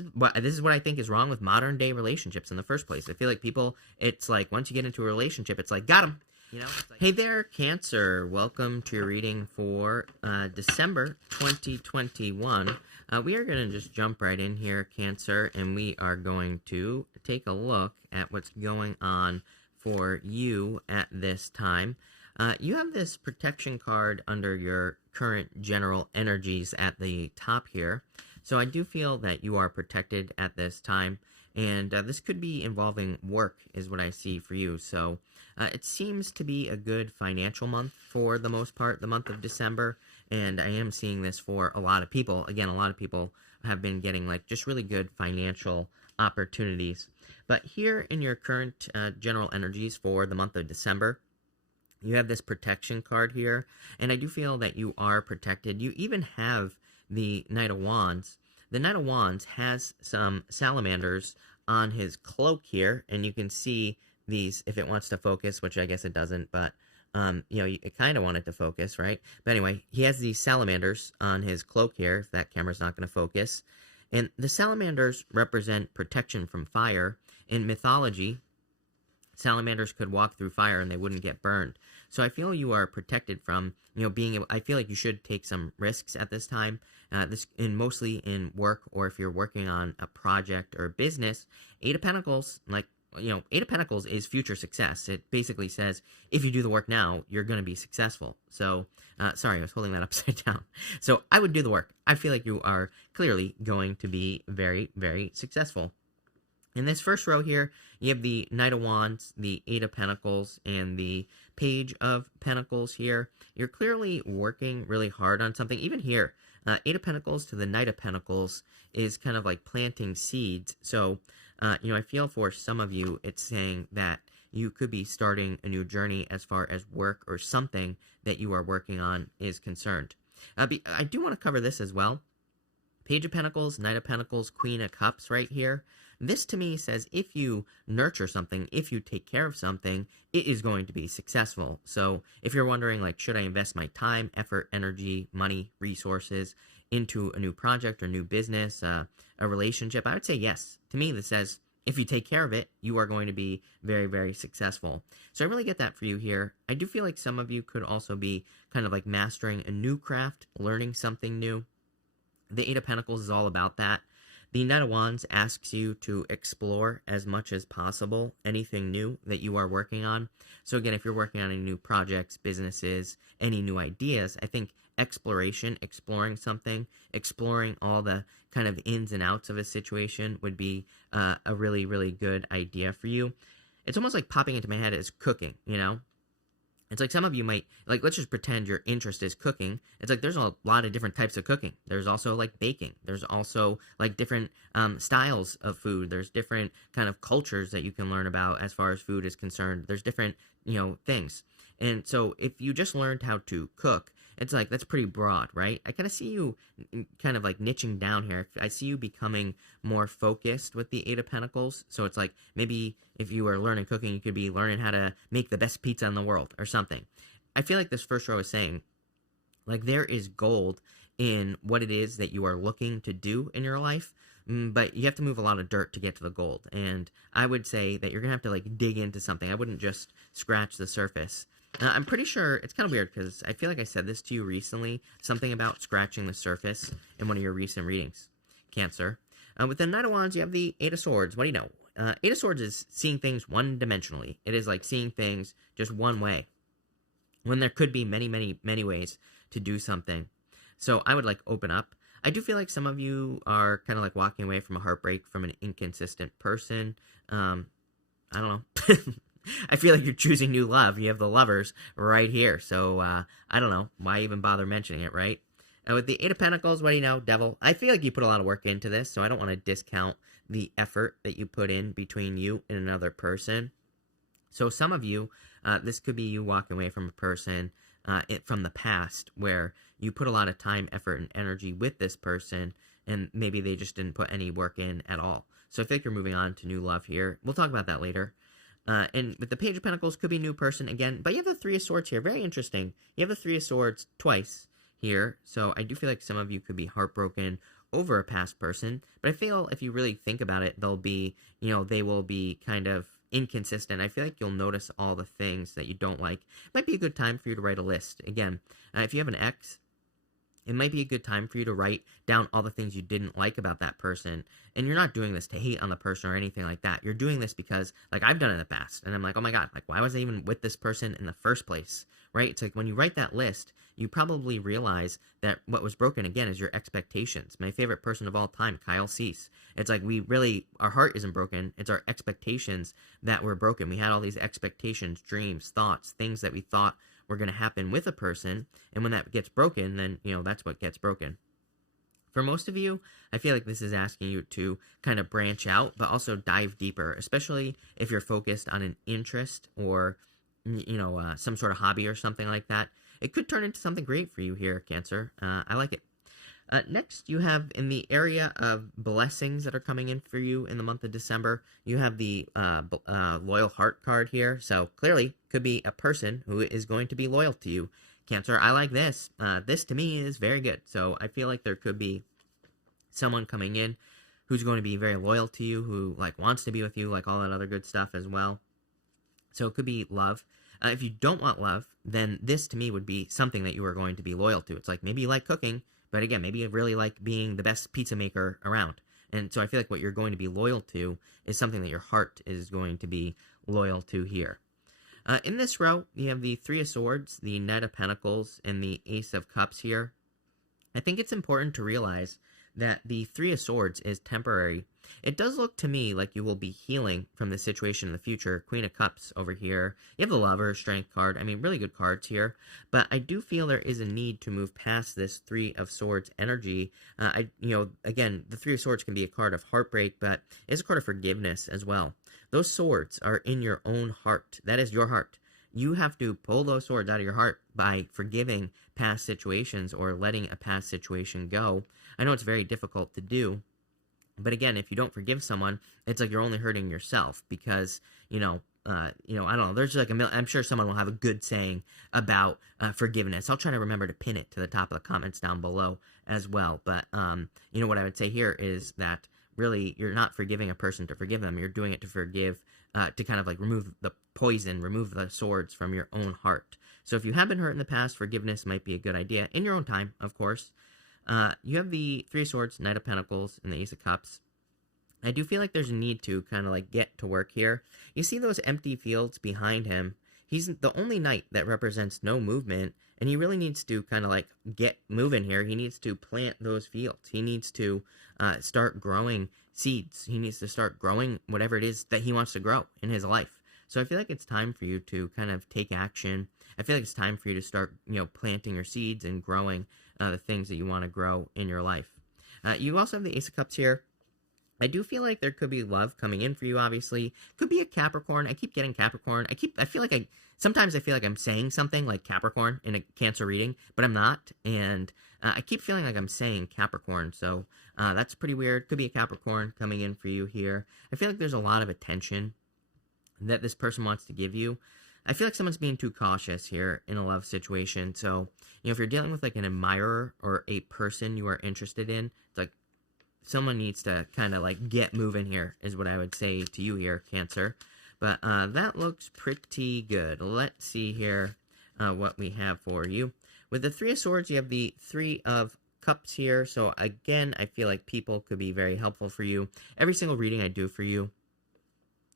this is what I think is wrong with modern day relationships in the first place. I feel like people, it's like once you get into a relationship, it's like, got him. You know, it's like, hey there, Cancer. Welcome to your reading for December 2021. We are going to just jump right in here, Cancer, and we are going to take a look at what's going on for you at this time. You have this protection card under your current general energies at the top here. So I do feel that you are protected at this time, and this could be involving work is what I see for you. So it seems to be a good financial month for the most part, the month of December, and I am seeing this for a lot of people. Again, a lot of people have been getting like just really good financial opportunities. But here in your current general energies for the month of December, you have this protection card here, and I do feel that you are protected. You even have the Knight of Wands. The Knight of Wands has some salamanders on his cloak here, and you can see these if it wants to focus, which I guess it doesn't, but you know, it kind of wanted to focus, right? But anyway, he has these salamanders on his cloak here. If that camera's not going to focus. And the salamanders represent protection from fire. In mythology, salamanders could walk through fire and they wouldn't get burned. So I feel you are protected from, you know, being able, I feel like you should take some risks at this time. Mostly in work, or if you're working on a project or business. Eight of Pentacles, like, you know, Eight of Pentacles is future success. It basically says, if you do the work now, you're going to be successful. So, sorry, I was holding that upside down. So I would do the work. I feel like you are clearly going to be very, very successful. In this first row here, you have the Knight of Wands, the Eight of Pentacles, and the Page of Pentacles here. You're clearly working really hard on something. Even here, Eight of Pentacles to the Knight of Pentacles is kind of like planting seeds. So, you know, I feel for some of you, it's saying that you could be starting a new journey as far as work or something that you are working on is concerned. I do want to cover this as well. Page of Pentacles, Knight of Pentacles, Queen of Cups right here. This to me says if you nurture something, if you take care of something, it is going to be successful. So if you're wondering, like, should I invest my time, effort, energy, money, resources into a new project or new business, a relationship, I would say yes. To me, this says if you take care of it, you are going to be very, very successful. So I really get that for you here. I do feel like some of you could also be kind of like mastering a new craft, learning something new. The Eight of Pentacles is all about that. The Knight of Wands asks you to explore as much as possible anything new that you are working on. So again, if you're working on any new projects, businesses, any new ideas, I think exploration, exploring something, exploring all the kind of ins and outs of a situation would be a really, really good idea for you. It's almost like popping into my head as cooking, you know? It's like some of you might, like, let's just pretend your interest is cooking. It's like there's a lot of different types of cooking. There's also, like, baking. There's also, like, different styles of food. There's different kind of cultures that you can learn about as far as food is concerned. There's different, you know, things. And so if you just learned how to cook, it's like, that's pretty broad, right? I kind of see you kind of like niching down here. I see you becoming more focused with the Eight of Pentacles. So it's like maybe if you were learning cooking, you could be learning how to make the best pizza in the world or something. I feel like this first row is saying, like, there is gold in what it is that you are looking to do in your life, but you have to move a lot of dirt to get to the gold. And I would say that you're going to have to, like, dig into something. I wouldn't just scratch the surface. I'm pretty sure, it's kind of weird because I feel like I said this to you recently, something about scratching the surface in one of your recent readings, Cancer. With the Knight of Wands, you have the Eight of Swords. What do you know? Eight of Swords is seeing things one-dimensionally. It is like seeing things just one way, when there could be many, many, many ways to do something. So I would, like, open up. I do feel like some of you are kind of like walking away from a heartbreak from an inconsistent person. I don't know. I feel like you're choosing new love. You have the Lovers right here. So, I don't know. Why even bother mentioning it, right? With the Eight of Pentacles, what do you know? Devil. I feel like you put a lot of work into this, so I don't want to discount the effort that you put in between you and another person. So some of you, this could be you walking away from a person from the past where you put a lot of time, effort, and energy with this person, and maybe they just didn't put any work in at all. So I feel like you're moving on to new love here. We'll talk about that later. And with the Page of Pentacles, could be new person again. But you have the Three of Swords here. Very interesting. You have the Three of Swords twice here. So I do feel like some of you could be heartbroken over a past person, but I feel if you really think about it, they'll be, they will be kind of inconsistent. I feel like you'll notice all the things that you don't like. It might be a good time for you to write a list. Again, if you have an ex, it might be a good time for you to write down all the things you didn't like about that person. And you're not doing this to hate on the person or anything like that. You're doing this because, like, I've done it in the past. And I'm like, oh my God, like, why was I even with this person in the first place? Right? It's like when you write that list, you probably realize that what was broken, again, is your expectations. My favorite person of all time, Kyle Cease. It's like our heart isn't broken. It's our expectations that were broken. We had all these expectations, dreams, thoughts, things that we thought were going to happen with a person, and when that gets broken, then that's what gets broken. For most of you, I feel like this is asking you to kind of branch out, but also dive deeper, especially if you're focused on an interest or some sort of hobby or something like that. It could turn into something great for you here, Cancer. I like it. Next, you have in the area of blessings that are coming in for you in the month of December, you have the loyal heart card here. So clearly, could be a person who is going to be loyal to you. Cancer, I like this. This to me is very good. So I feel like there could be someone coming in who's going to be very loyal to you, who wants to be with you, like all that other good stuff as well. So it could be love. If you don't want love, then this to me would be something that you are going to be loyal to. It's like maybe you like cooking, but again, maybe you really like being the best pizza maker around. And so I feel like what you're going to be loyal to is something that your heart is going to be loyal to here. In this row, you have the Three of Swords, the Knight of Pentacles, and the Ace of Cups here. I think it's important to realize that the Three of Swords is temporary. It does look to me like you will be healing from this situation in the future. Queen of Cups over here. You have the Lover, Strength card. I mean, really good cards here. But I do feel there is a need to move past this Three of Swords energy. Again, the Three of Swords can be a card of heartbreak, but it's a card of forgiveness as well. Those swords are in your own heart. That is your heart. You have to pull those swords out of your heart by forgiving past situations or letting a past situation go. I know it's very difficult to do, but again, if you don't forgive someone, it's like you're only hurting yourself because, I don't know, there's like I'm sure someone will have a good saying about forgiveness. I'll try to remember to pin it to the top of the comments down below as well. But, what I would say here is that really you're not forgiving a person to forgive them. You're doing it to forgive, to kind of remove the poison, remove the swords from your own heart. So if you have been hurt in the past, forgiveness might be a good idea in your own time, of course. You have the Three of Swords, Knight of Pentacles, and the Ace of Cups. I do feel like there's a need to kind of get to work here. You see those empty fields behind him. He's the only knight that represents no movement, and he really needs to kind of get moving here. He needs to plant those fields. He needs to start growing seeds. He needs to start growing whatever it is that he wants to grow in his life. So I feel like it's time for you to kind of take action. I feel like it's time for you to start, planting your seeds and growing the things that you want to grow in your life. You also have the Ace of Cups here. I do feel like there could be love coming in for you, obviously. Could be a Capricorn. I keep getting Capricorn. Sometimes I feel like I'm saying something like Capricorn in a Cancer reading, but I'm not. And I keep feeling like I'm saying Capricorn. So that's pretty weird. Could be a Capricorn coming in for you here. I feel like there's a lot of attention that this person wants to give you. I feel like someone's being too cautious here in a love situation. So, if you're dealing with an admirer or a person you are interested in, it's like someone needs to kind of get moving here is what I would say to you here, Cancer. But that looks pretty good. Let's see here what we have for you. With the Three of Swords, you have the Three of Cups here. So again, I feel like people could be very helpful for you. Every single reading I do for you,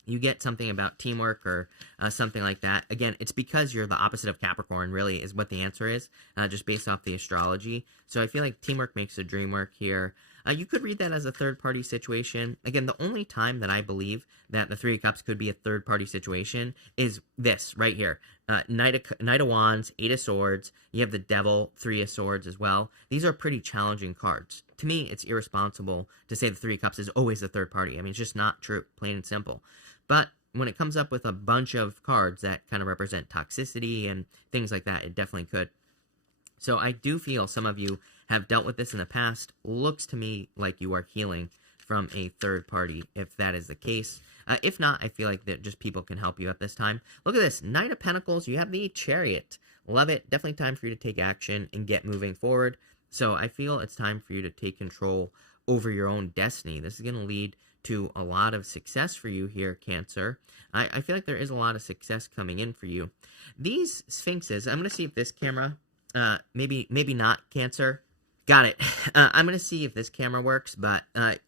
you get something about teamwork or something like that. Again, it's because you're the opposite of Capricorn, really, is what the answer is, just based off the astrology. So I feel like teamwork makes the dream work here. You could read that as a third-party situation. Again, the only time that I believe that the Three of Cups could be a third-party situation is this right here. Knight of Wands, Eight of Swords. You have the Devil, Three of Swords as well. These are pretty challenging cards. To me, it's irresponsible to say the Three of Cups is always a third party. I mean, it's just not true, plain and simple. But when it comes up with a bunch of cards that kind of represent toxicity and things like that, it definitely could. So I do feel some of you have dealt with this in the past. Looks to me like you are healing from a third party, if that is the case. If not, I feel like that just people can help you at this time. Look at this. Knight of Pentacles. You have the Chariot. Love it. Definitely time for you to take action and get moving forward. So I feel it's time for you to take control over your own destiny. This is going to lead to a lot of success for you here, Cancer. I feel like there is a lot of success coming in for you. These Sphinxes, I'm going to see if this camera, maybe not, Cancer. Got it. I'm going to see if this camera works, but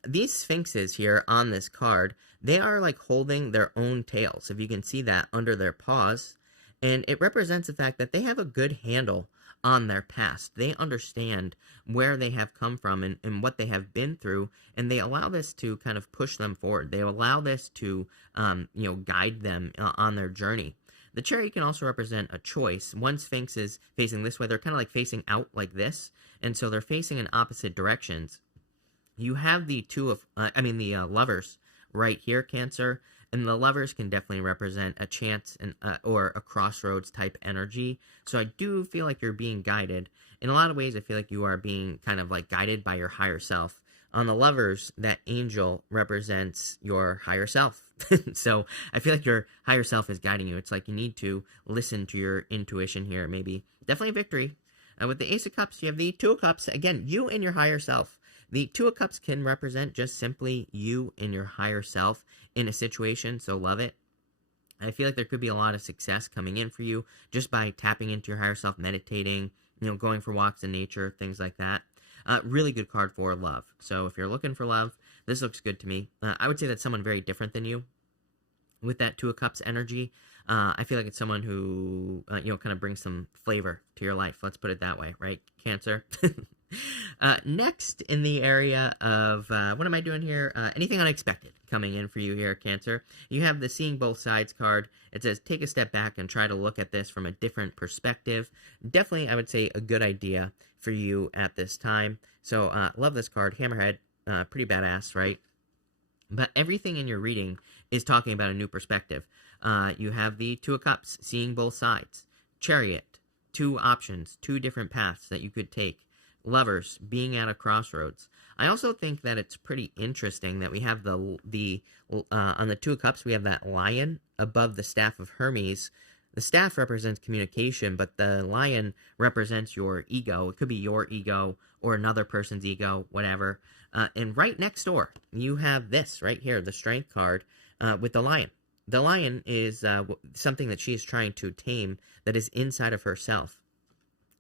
these Sphinxes here on this card, they are like holding their own tails, if you can see that, under their paws, and it represents the fact that they have a good handle on their past. They understand where they have come from and what they have been through, and they allow this to kind of push them forward. They allow this to, guide them on their journey. The chariot can also represent a choice. One Sphinx is facing this way. They're kind of like facing out like this, and so they're facing in opposite directions. You have the lovers right here, Cancer, and the lovers can definitely represent a chance and or a crossroads type energy. So I do feel like you're being guided. In a lot of ways, I feel like you are being kind of like guided by your higher self. On the lovers, that angel represents your higher self. So I feel like your higher self is guiding you. It's like you need to listen to your intuition here, maybe. Definitely victory. With the Ace of Cups, you have the Two of Cups. Again, you and your higher self. The Two of Cups can represent just simply you and your higher self in a situation, so love it. I feel like there could be a lot of success coming in for you just by tapping into your higher self, meditating, going for walks in nature, things like that. Really good card for love. So if you're looking for love, this looks good to me. I would say that's someone very different than you. With that Two of Cups energy, I feel like it's someone who, kind of brings some flavor to your life. Let's put it that way, right, Cancer? Next, in the area of, what am I doing here? Anything unexpected coming in for you here, Cancer. You have the Seeing Both Sides card. It says, take a step back and try to look at this from a different perspective. Definitely, I would say, a good idea for you at this time. So, love this card. Hammerhead, pretty badass, right? But everything in your reading is talking about a new perspective. You have the Two of Cups, seeing both sides. Chariot, two options, two different paths that you could take. Lovers, being at a crossroads. I also think that it's pretty interesting that we have on the Two of Cups, we have that lion above the staff of Hermes. The staff represents communication, but the lion represents your ego. It could be your ego or another person's ego, whatever. And right next door, you have this right here, the Strength card with the lion. The lion is something that she is trying to tame that is inside of herself.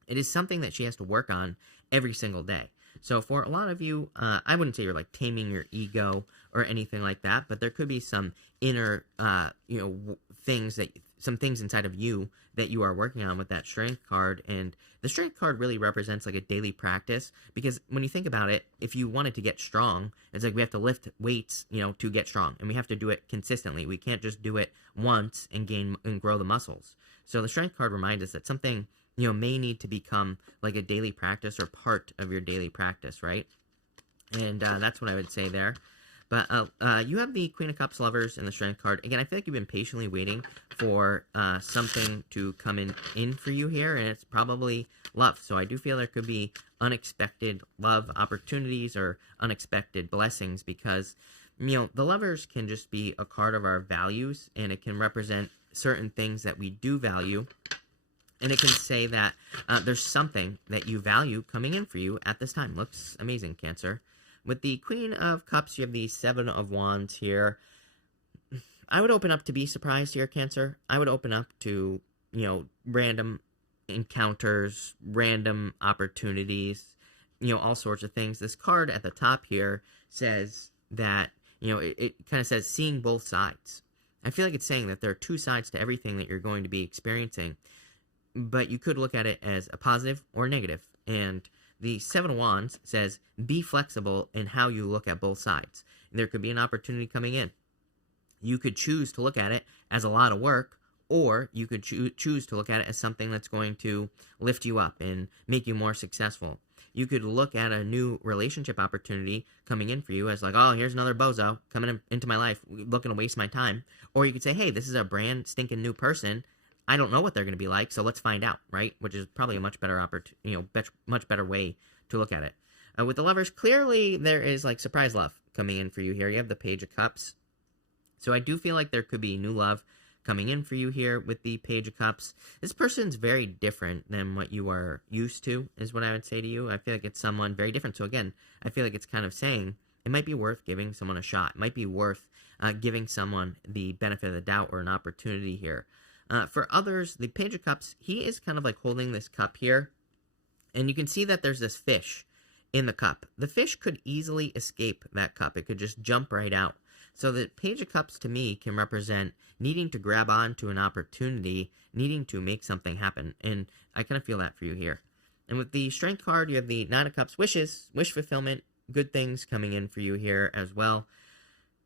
It is something that she has to work on every single day. So for a lot of you, I wouldn't say you're like taming your ego or anything like that, but there could be some inner, some things inside of you that you are working on with that Strength card. And the Strength card really represents like a daily practice, because when you think about it, if you wanted to get strong, it's like we have to lift weights, to get strong, and we have to do it consistently. We can't just do it once and grow the muscles. So the Strength card reminds us that something, may need to become like a daily practice or part of your daily practice, right? And that's what I would say there. But you have the Queen of Cups, Lovers, and the Strength card. Again, I feel like you've been patiently waiting for something to come in for you here, and it's probably love. So I do feel there could be unexpected love opportunities or unexpected blessings, because, the Lovers can just be a card of our values, and it can represent certain things that we do value. And it can say that there's something that you value coming in for you at this time. Looks amazing, Cancer. With the Queen of Cups, you have the Seven of Wands here. I would open up to be surprised here, Cancer. I would open up to, random encounters, random opportunities, all sorts of things. This card at the top here says that, it kind of says seeing both sides. I feel like it's saying that there are two sides to everything that you're going to be experiencing, but you could look at it as a positive or negative. And the Seven of Wands says, be flexible in how you look at both sides. There could be an opportunity coming in. You could choose to look at it as a lot of work, or you could choose to look at it as something that's going to lift you up and make you more successful. You could look at a new relationship opportunity coming in for you as like, oh, here's another bozo coming into my life, looking to waste my time. Or you could say, hey, this is a brand stinking new person. I don't know what they're going to be like, so let's find out, right? Which is probably a much better much better way to look at it. With the Lovers, clearly there is like surprise love coming in for you here. You have the Page of Cups. So I do feel like there could be new love coming in for you here with the Page of Cups. This person's very different than what you are used to, is what I would say to you. I feel like it's someone very different. So again, I feel like it's kind of saying it might be worth giving someone a shot. It might be worth giving someone the benefit of the doubt or an opportunity here. For others, the Page of Cups, he is kind of like holding this cup here. And you can see that there's this fish in the cup. The fish could easily escape that cup. It could just jump right out. So the Page of Cups to me can represent needing to grab on to an opportunity, needing to make something happen. And I kind of feel that for you here. And with the Strength card, you have the Nine of Cups, wishes, wish fulfillment, good things coming in for you here as well.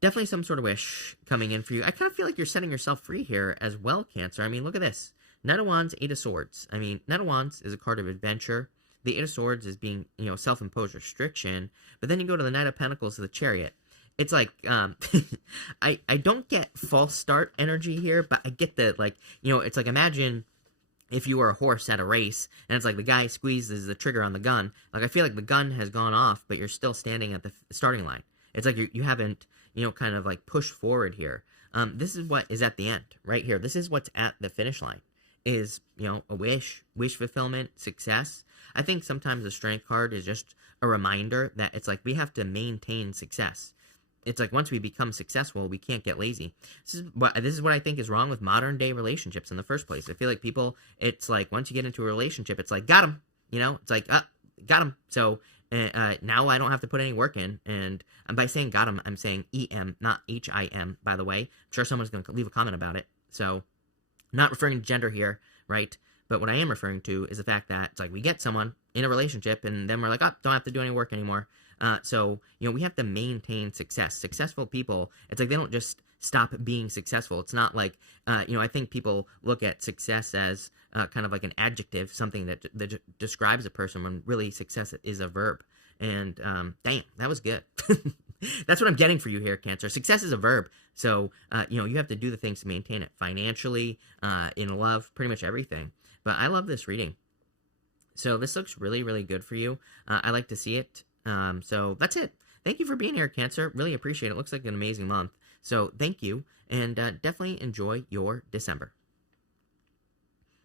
Definitely some sort of wish coming in for you. I kind of feel like you're setting yourself free here as well, Cancer. I mean, look at this. Knight of Wands, Eight of Swords. I mean, Knight of Wands is a card of adventure. The Eight of Swords is being, self-imposed restriction. But then you go to the Knight of Pentacles, the Chariot. It's like, I don't get false start energy here, but I get the, it's like, imagine if you were a horse at a race, and it's like the guy squeezes the trigger on the gun. Like, I feel like the gun has gone off, but you're still standing at the starting line. It's like you haven't, kind of like pushed forward here. This is what is at the end, right here. This is what's at the finish line, is, a wish fulfillment, success. I think sometimes the Strength card is just a reminder that it's like we have to maintain success. It's like once we become successful, we can't get lazy. This is what I think is wrong with modern day relationships in the first place. I feel like people, it's like once you get into a relationship, it's like, got him, it's like, got him. So now I don't have to put any work in. And by saying got him, I'm saying EM, not HIM, by the way. I'm sure someone's going to leave a comment about it. So not referring to gender here, right? But what I am referring to is the fact that it's like we get someone in a relationship and then we're like, oh, don't have to do any work anymore. So, we have to maintain success. Successful people, it's like they don't just stop being successful. It's not like, I think people look at success as kind of like an adjective, something that describes a person, when really success is a verb. And damn, that was good. That's what I'm getting for you here, Cancer. Success is a verb. So, you have to do the things to maintain it financially, in love, pretty much everything. But I love this reading. So this looks really, really good for you. I like to see it. So that's it. Thank you for being here, Cancer. Really appreciate it. It looks like an amazing month. So thank you, and definitely enjoy your December.